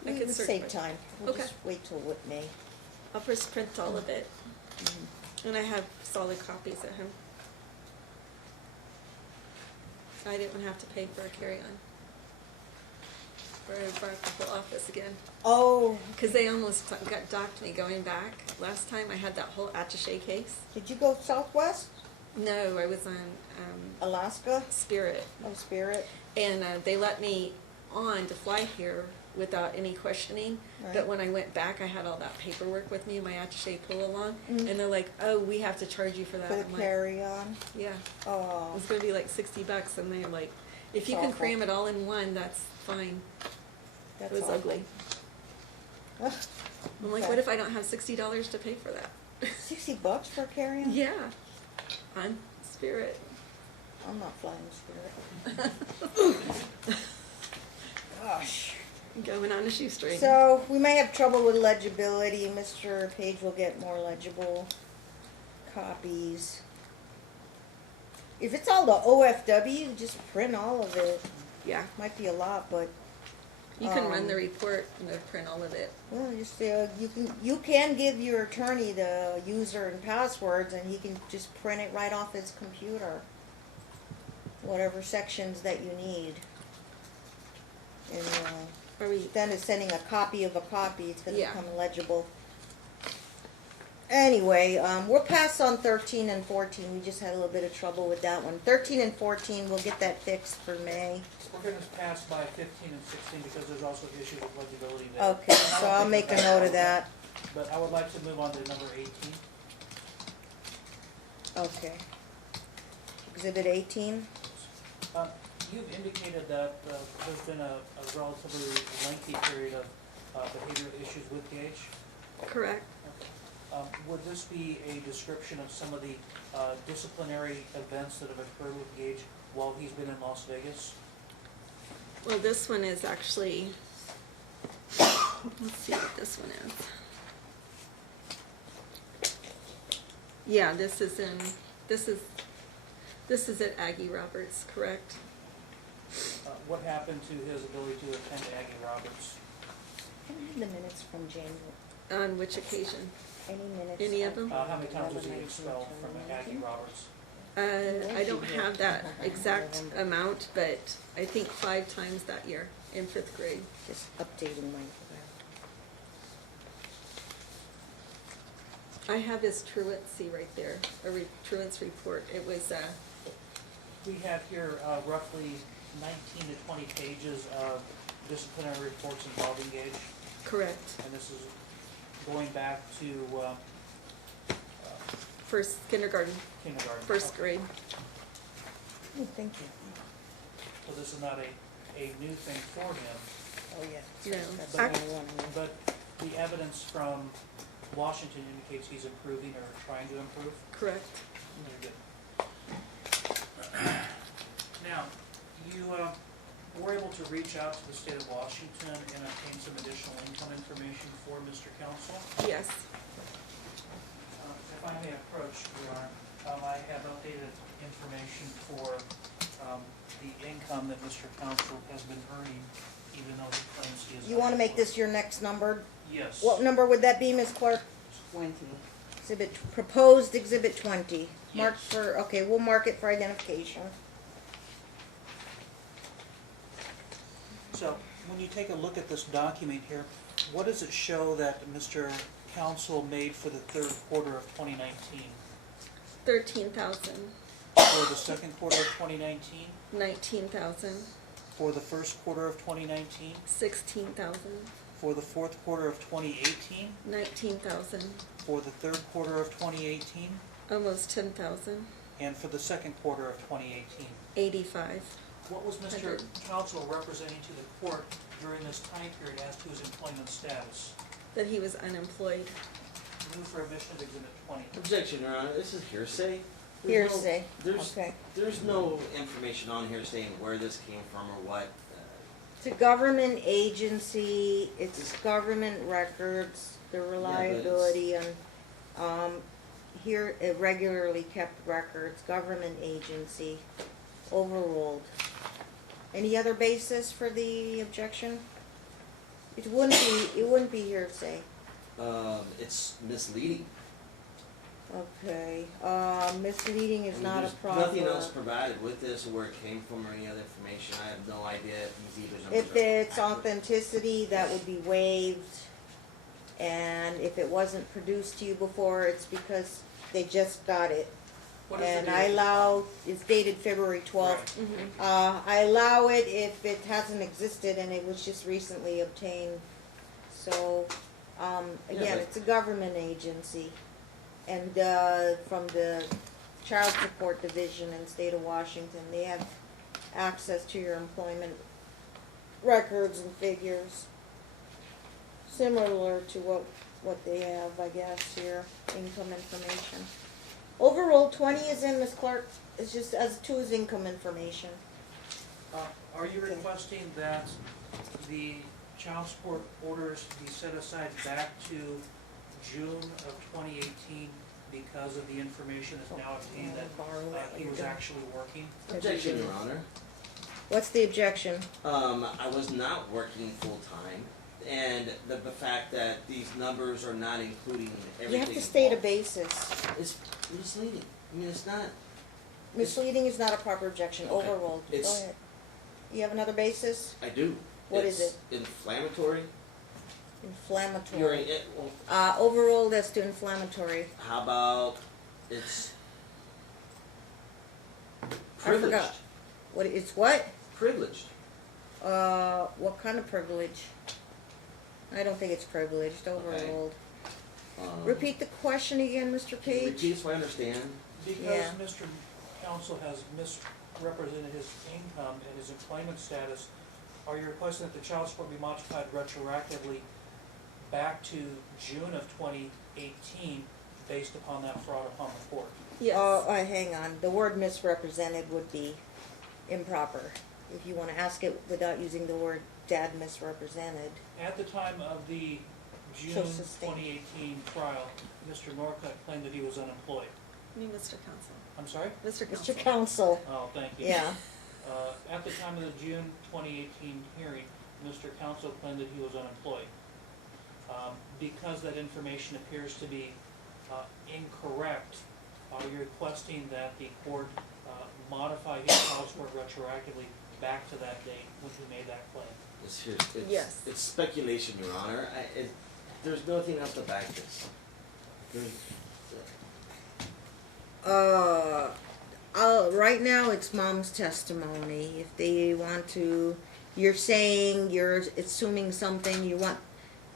I It could would search save by- time. We'll Okay. just wait till what, May. I'll first print all of it, Mm-hmm. and I have solid copies at home. I didn't have to pay for a carry-on. Or I brought the whole office again. Oh, Because they almost got docked me going back. Last time I had that whole attaché case. did you go Southwest? No, I was on Alaska? Spirit. Oh, Spirit? And they let me on to fly here without any questioning. Right. But when I went back, I had all that paperwork with me, my attaché pull-along. Mhm. And they're like, oh, we have to charge you for that. For the I'm like, carry-on? yeah. It Oh, was gonna be like $60, and they're like, If you It's can awful. cram it all in one, that's fine. That's It was awful. ugly. Ugh, I'm like, okay. what if I don't have $60 to pay for that? $60 for a carry-on? Yeah, on Spirit. I'm not flying Spirit. Gosh. Going on a shoestring. So, we may have trouble with legibility. Mr. Page will get more legible copies. If it's all the OFW, just print all of it. Yeah, Might be a lot, but, you can run the report and they'll print all of it. well, just, you can give your attorney the user and passwords, and he can just print it right off his computer. Whatever sections that you need. And, Are we, instead of sending a copy of a copy, it's gonna Yeah. become illegible. Anyway, we're past on 13 and 14. We just had a little bit of trouble with that one. 13 and 14, we'll get that fixed for May. We're gonna pass by 15 and 16 because there's also issues with legibility there. Okay, so I'll make a note of that. But I would like to move on to number 18. Okay. Exhibit 18. You've indicated that there's been a relatively lengthy period of behavioral issues with Gage. correct? Would this be a description of some of the disciplinary events that have occurred with Gage while he's been in Las Vegas? Well, this one is actually, let's see what this one is. Yeah, this is at Aggie Roberts, correct? What happened to his ability to attend Aggie Roberts? I don't have the minutes from January. On which occasion? Any minutes? Any of them? How many times was he expelled from Aggie Roberts? I don't have that exact amount, but I think 5 times that year in 5th grade. Just updating my. I have his truancy right there, truance report. It was, We have here roughly 19 to 20 pages of disciplinary reports involving Gage, correct, and this is going back to first kindergarten, kindergarten. 1st grade. Oh, thank you. So this is not a new thing for him, Oh, yeah. No. That's But- the only one. but the evidence from Washington indicates he's improving or trying to improve. Correct. Very good. Now, you were able to reach out to the state of Washington and obtain some additional income information for Mr. Council. Yes. If I may approach, Your Honor, I have updated information for the income that Mr. Council has been earning, even though he claims he is. You wanna make this your next number? Yes. What number would that be, Ms. Clerk? 20. Proposed exhibit 20. Marked Yes. for, okay, we'll mark it for identification. So, when you take a look at this document here, what does it show that Mr. Council made for the 3rd quarter of 2019? 13,000, For the 2nd quarter of 2019? 19,000, For the 1st quarter of 2019? 16,000, For the 4th quarter of 2018? 19,000, For the 3rd quarter of 2018? almost 10,000, And for the 2nd quarter of 2018? 85. What was Mr. Council representing to the court during this time period as to his employment status? That he was unemployed. Move for admission of exhibit 20. Objection, Your Honor, this is hearsay. There's no- Hearsay. There's, Okay. there's no information on here saying where this came from or what. It's a government agency, it's government records, the reliability on, here, irregularly kept records, government agency, overruled. Any other basis for the objection? It wouldn't be hearsay. It's misleading. Okay, misleading is I mean, not a there's proper. nothing else provided with this or where it came from or any other information. I have no idea if these either numbers If are it's accurate. authenticity, that would be waived. And if it wasn't produced to you before, it's because they just got it. What is the And date I of the allow, it's dated February 12th. Right. I allow it if it hasn't existed and it was just recently obtained. So, again, but- it's a government agency. And, from the Child Support Division in the state of Washington, they have access to your employment records and figures. Similar to what they have, I guess, here, income information. Overall, 20 is in, Ms. Clark, it's just as 2 is income information. Are you requesting that the child support orders be set aside back to June of 2018 because of the information that's now obtained that he was actually working? Objection, Your Honor. What's the objection? I was not working full-time, and the fact that these numbers are not including everything. You have to state a involved. basis. It's misleading. I mean, it's not. Misleading is not a proper objection, Okay. overruled. Go It's- ahead. You have another basis? I do. What is It's inflammatory. Inflammatory. Well, Overruled as to inflammatory. how about it's I privileged? forgot. What, it's what? Privileged. What kind of privilege? I don't think it's privileged, overruled. Repeat the question again, Mr. Can you Page? repeat so I understand? Because Yeah. Mr. Counsel has misrepresented his income and his employment status, are you requesting that the child support be modified retroactively back to June of 2018 based upon that fraud upon the court? Yes. Hang on. The word misrepresented would be improper. If you want to ask it without using the word dad misrepresented. At the time of the June So sustained. 2018 trial, Mr. Norcutt claimed that he was unemployed. Me, Mr. Counsel. I'm sorry? Mr. Counsel. Mr. Counsel, Oh, thank you. yeah. At the time of the June 2018 hearing, Mr. Counsel claimed that he was unemployed. Because that information appears to be incorrect, are you requesting that the court modify his child support retroactively back to that date when he made that claim? Yes. It's speculation, Your Honor. There's nothing else to back this. Right now it's mom's testimony. If they want to, you're saying you're assuming something,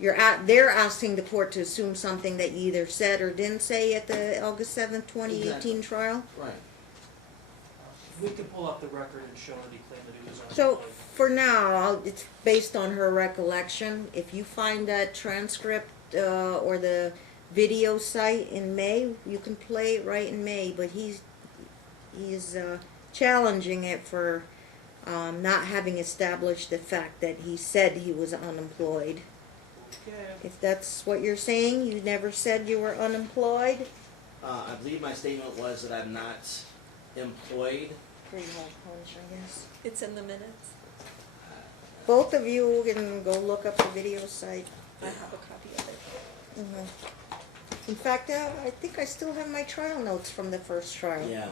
they're asking the court to assume something that you either said or didn't say at the August 7th, 2018 Exactly. trial. Right. We can pull up the record and show that he claimed that he was So unemployed. for now, it's based on her recollection. If you find that transcript or the video site in May, you can play it right in May. But he's challenging it for not having established the fact that he said he was unemployed. Okay. If that's what you're saying, you never said you were unemployed. I believe my statement was that I'm not employed. Freehold punch, I guess. It's in the minutes. Both of you can go look up the video site. I have a copy of it. Mhm. In fact, I think I still have my trial notes from the first trial. Yeah.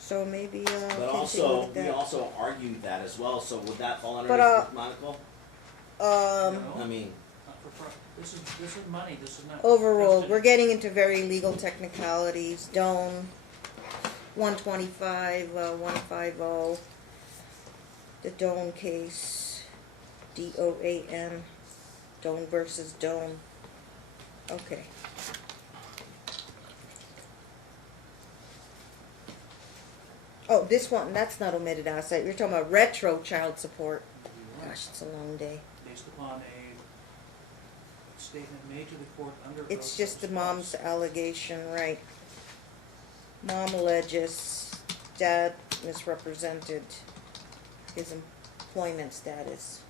So maybe But can take a also, look at we that. also argued that as well, so would that fall under But, Monaco? No, I mean, not for fraud. This is money, this is not. Overruled. custody. We're getting into very legal technicalities. Doan 125 150. The Doan case. DOAN. Doan versus Doan. Okay. Oh, this one, that's not omitted asset. You're talking about retro child support. Gosh, it's a long day. Based upon a statement made to the court under. It's oath just the that was mom's false. allegation, right? Mom alleges dad misrepresented his employment status.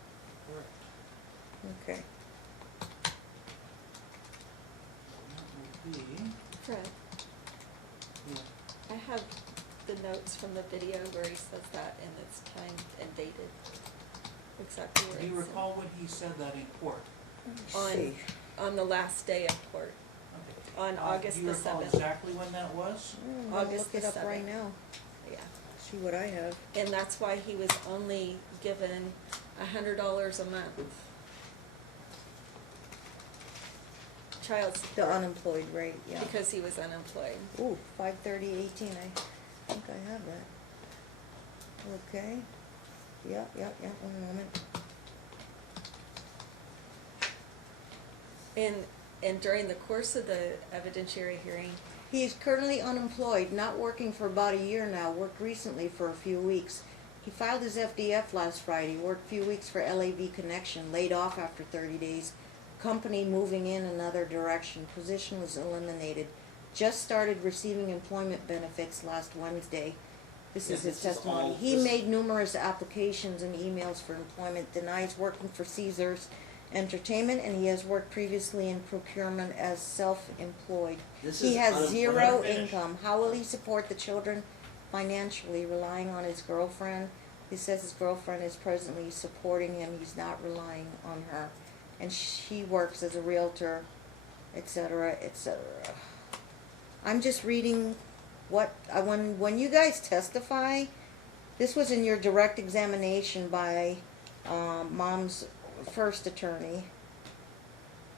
Correct. Okay. That would be, Fred, yeah. I have the notes from the video where he says that, and it's timed and dated. Exactly where Do you it's at. recall when he said that in court? Let's On- see. On the last day of court, Okay. on August Do you the recall 7th. exactly when that was? I'm gonna August look it the up right 7th. now. Yeah. See what I have. And that's why he was only given $100 a month. Child The support, unemployed rate, yeah. because he was unemployed. Ooh, 5/30/18. I think I have that. Okay. Yeah. 1 moment. And during the course of the evidentiary hearing, He is currently unemployed, not working for about a year now, worked recently for a few weeks. He filed his FDF last Friday, worked a few weeks for LAV Connection, laid off after 30 days. Company moving in another direction. Position was eliminated. Just started receiving employment benefits last Wednesday. This is Yeah, his this is testimony. all- He this- made numerous applications and emails for employment, denies working for Caesars Entertainment, and he has worked previously in procurement as self-employed. This He is has unemployment. zero Finish. income. How will he support the children financially, relying on his girlfriend? He says his girlfriend is presently supporting him. He's not relying on her. And she works as a realtor, etc., etc. I'm just reading what, when you guys testify, this was in your direct examination by Mom's first attorney,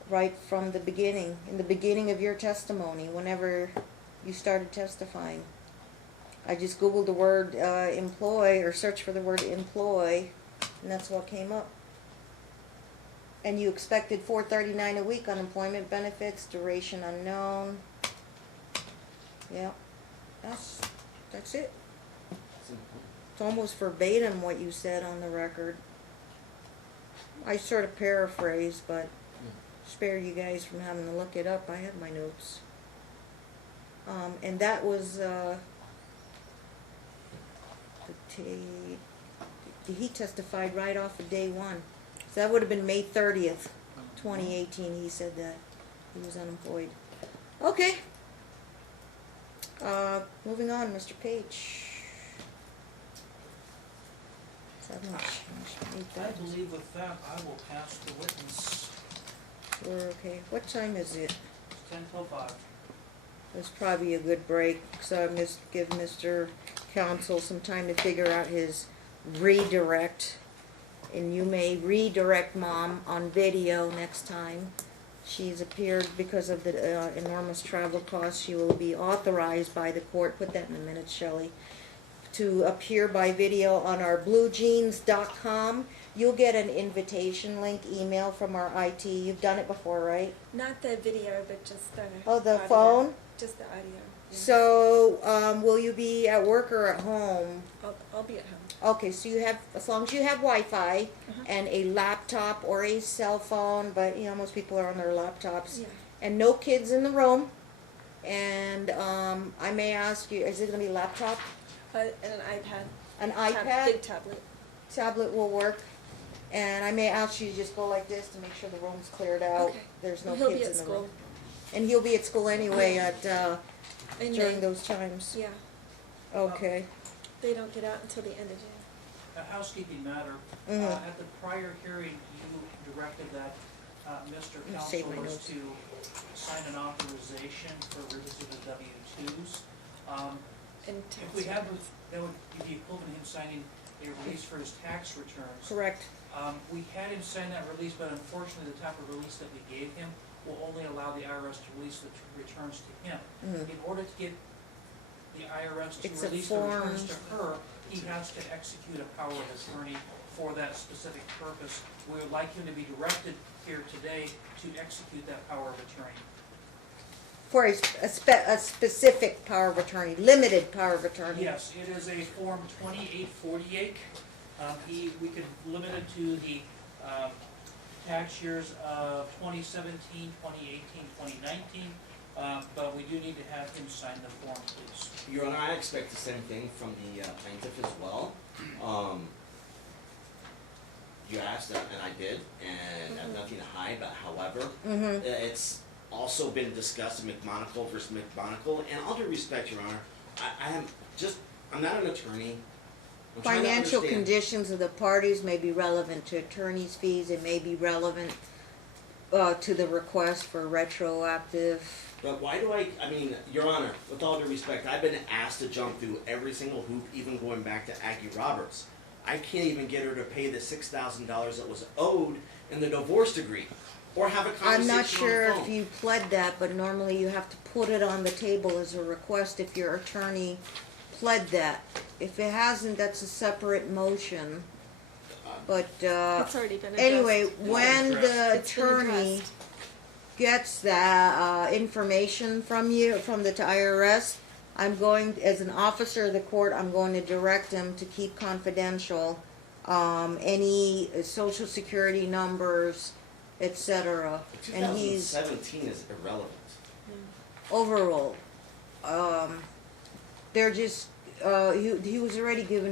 right from the beginning, in the beginning of your testimony, whenever you started testifying. I just Googled the word employ, or searched for the word employ, and that's what came up. And you expected $4.39 a week, unemployment benefits, duration unknown. Yeah, that's it. It's almost verbatim what you said on the record. I sort of paraphrase, but spare you guys from having to look it up. I have my notes. And that was, he testified right off of day one. So that would have been May 30th, 2018. He said that he was unemployed. Okay. Moving on, Mr. Page. I believe with that, I will pass the witness. We're okay. What time is it? It's 10 till 5. It's probably a good break, so I must give Mr. Counsel some time to figure out his redirect. And you may redirect Mom on video next time. She's appeared because of the enormous travel costs. She will be authorized by the court, put that in a minute, Shelley, to appear by video on our bluejeans.com. You'll get an invitation link email from our IT. You've done it before, right? Not the video, but just the Oh, the audio. phone? Just the audio. Yeah. So, will you be at work or at home? I'll be at home. Okay, so you have, as long as you have Wi-Fi Uh-huh. and a laptop or a cell phone, but you know, most people are on their laptops. Yeah. And no kids in the room. And I may ask you, is it going to be a laptop? And an iPad. An iPad? Big tablet. Tablet will work. And I may ask you to just go like this to make sure the room's cleared out. Okay. There's no He'll kids be at in the school. room. And he'll be at school anyway at In during May. those times. Yeah. Okay. They don't get out until the end of June. A housekeeping matter. Mhm. At the prior hearing, you directed that Mr. me save Counsel my was notes. to sign an authorization for release of the W-2s. And If we have, that would be equivalent to him signing a release for his tax returns. Correct. We had him sign that release, but unfortunately, the type of release that we gave him will only allow the IRS to release the returns to him. Mhm. In order to get the IRS to It's a release the form. returns to her, he has to execute a power of attorney for that specific purpose. We would like him to be directed here today to execute that power of attorney. For a specific power of attorney, limited power of attorney. Yes, it is a Form 2848. We could limit it to the tax years of 2017, 2018, 2019, but we do need to have him sign the form, please. Your Honor, I expect the same thing from the plaintiff as well. You asked, and I did, and I have nothing to hide, but however, Mm-hmm. it's also been discussed in McMonagle versus McMonagle, and all due respect, Your Honor, I'm not an attorney. I'm trying to Financial understand. conditions of the parties may be relevant to attorney's fees. It may be relevant to the request for retroactive. But why do I mean, Your Honor, with all due respect, I've been asked to jump through every single hoop, even going back to Aggie Roberts. I can't even get her to pay the $6,000 that was owed in the divorce decree, or have a conversation I'm not sure on the if phone. you pled that, but normally you have to put it on the table as a request if your attorney pled that. If it hasn't, that's a separate motion. But It's already been addressed. anyway, when the It's been attorney addressed. gets that information from you, from the IRS, I'm going, as an officer of the court, I'm going to direct him to keep confidential, any social security numbers, etc. And he's 2017 is irrelevant. overall. They're just, he was already given